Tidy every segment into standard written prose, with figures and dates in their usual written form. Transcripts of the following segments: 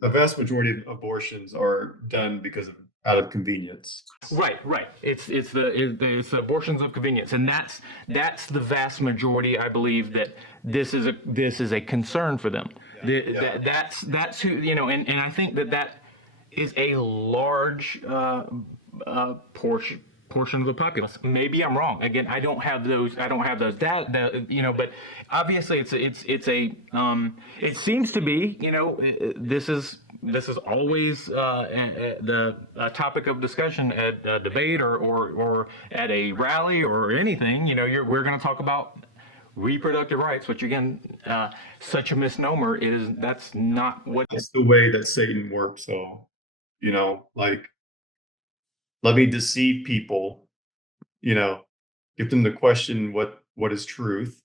the vast majority of abortions are done because of out of convenience. Right, right. It's abortions of convenience, and that's the vast majority. I believe that this is a concern for them. Yeah. That's who, and I think that that is a large portion of the populace. Maybe I'm wrong. Again, I don't have those. I don't have those data. But obviously it's a. It seems to be. This is always the topic of discussion at a debate or at a rally or anything. We're going to talk about reproductive rights, which again, such a misnomer. That's not what. That's the way that Satan works, though. Like, let me deceive people, you know, get them to question what is truth.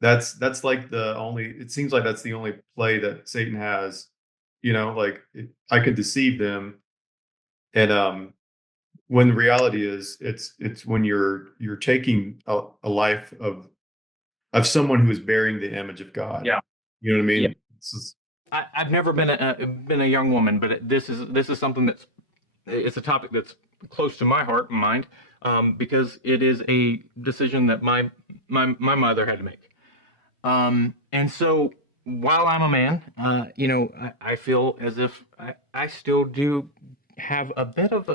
That's like the only it seems like that's the only play that Satan has, like I could deceive them. And when the reality is it's when you're taking a life of someone who is bearing the image of God. Yeah. You know what I Yeah. mean? I've never been a young woman, but this is something it's a topic that's close to my heart and mind, because it is a decision that my mother had to make. And so while I'm a man, I feel as if I still do have a bit of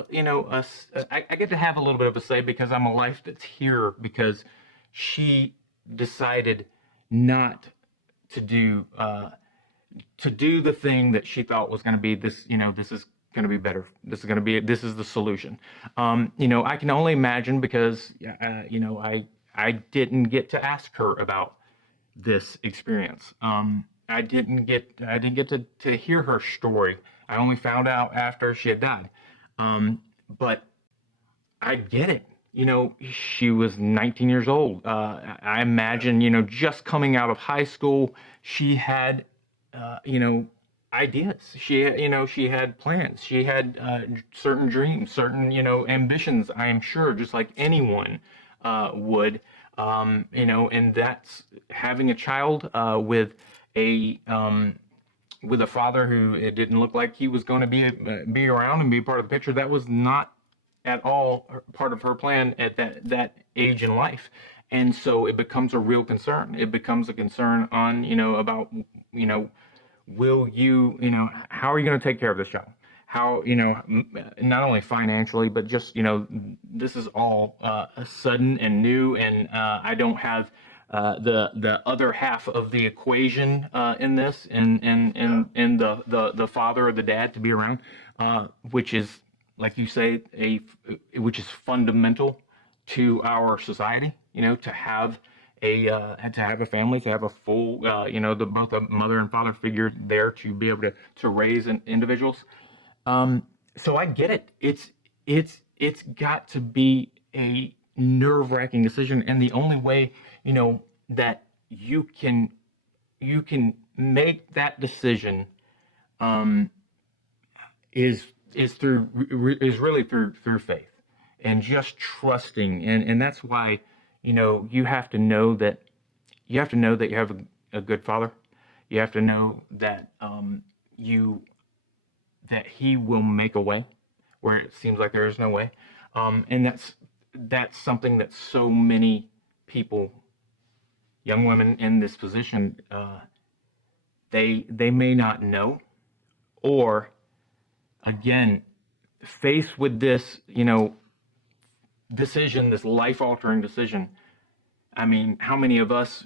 I get to have a little bit of a say because I'm a life that's here because she decided not to do the thing that she thought was going to be this is going to be better. This is the solution. I can only imagine because, I didn't get to ask her about this experience. I didn't get to hear her story. I only found out after she had died. But I get it. She was 19 years old. I imagine, just coming out of high school, she had, ideas. She had plans. She had certain dreams, certain, ambitions. I am sure, just like anyone would. And that's having a child with a father who it didn't look like he was going to be around and be part of the picture. That was not at all part of her plan at that age in life. And so it becomes a real concern. It becomes a concern on, about, will you, how are you going to take care of this child? How, not only financially, but just, this is all sudden and new. And I don't have the other half of the equation in this and the father or the dad to be around, which is, like you say, which is fundamental to our society. To have a family, to have a full, both a mother and father figure there to be able to raise individuals. So I get it. It's got to be a nerve-wracking decision, and the only way that you can make that decision is really through faith and just trusting, and that's why you have to know that you have a good father. You have to know that that he will make a way where it seems like there is no way, and that's something that so many people, young women in this position, they may not know, or again, faced with this decision, this life altering decision. I mean, how many of us,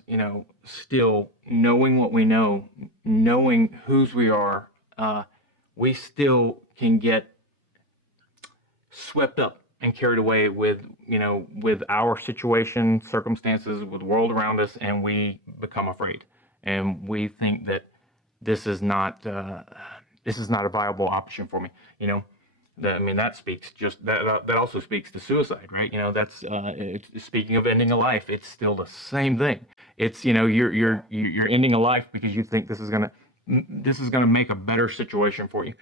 still knowing what we know, knowing whose we are, we still can get swept up and carried away with our situation, circumstances, with the world around us, and we become afraid, and we think that this is not a viable option for me. That speaks that also speaks to suicide, right? That's speaking of ending a life. It's still the same thing. It's you're ending a life because you think this is gonna make a better situation for you.